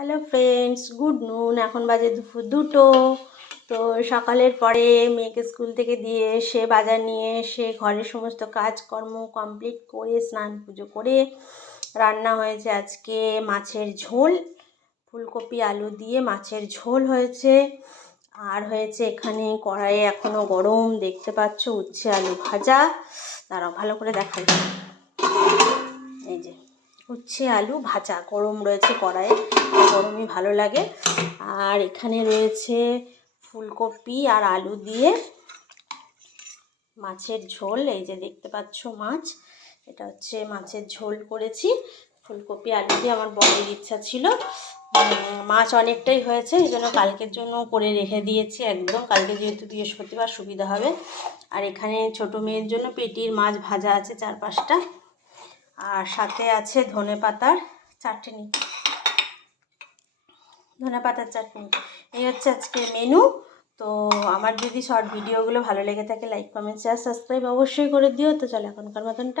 Hello friends, good নুন। এখন বাজে দুপুর 2টো। তো সকালের পরে মেয়েকে স্কুল থেকে দিয়ে এসে বাজার নিয়ে এসে ঘরের সমস্ত কাজকর্ম কমপ্লিট করে স্নান পুজো করে রান্না হয়েছে আজকে মাছের ঝোল। ফুলকপি আলু দিয়ে মাছের ঝোল হয়েছে। আর হয়েছে এখানে কড়াইয়ে এখনও গরম, দেখতে পাচ্ছ, উচ্ছে আলু ভাজা। দাঁড়াও ভালো করে দেখাই। এই যে উচ্ছে আলু ভাজা গরম রয়েছে কড়াইয়ে, গরমই ভালো লাগে। আর এখানে রয়েছে ফুলকপি আর আলু দিয়ে মাছের ঝোল। এই যে দেখতে পাচ্ছ মাছ, এটা হচ্ছে মাছের ঝোল করেছি ফুলকপি আলু দিয়ে। আমার বড়ের ইচ্ছা ছিল, মাছ অনেকটাই হয়েছে, এই জন্য কালকের জন্য করে রেখে দিয়েছি একদম। কালকে যেহেতু বৃহস্পতিবার সুবিধা হবে। আর এখানে ছোট মেয়ের জন্য পেটির মাছ ভাজা আছে 4-5টা। আর সাথে আছে ধনেপাতার চাটনি, ধনেপাতার চাটনি। এই হচ্ছে আজকের মেনু। তো আমার যদি শর্ট ভিডিওগুলো ভালো লেগে থাকে, লাইক কমেন্ট শেয়ার সাবস্ক্রাইব অবশ্যই করে দিও। তো চলো এখনকার মতন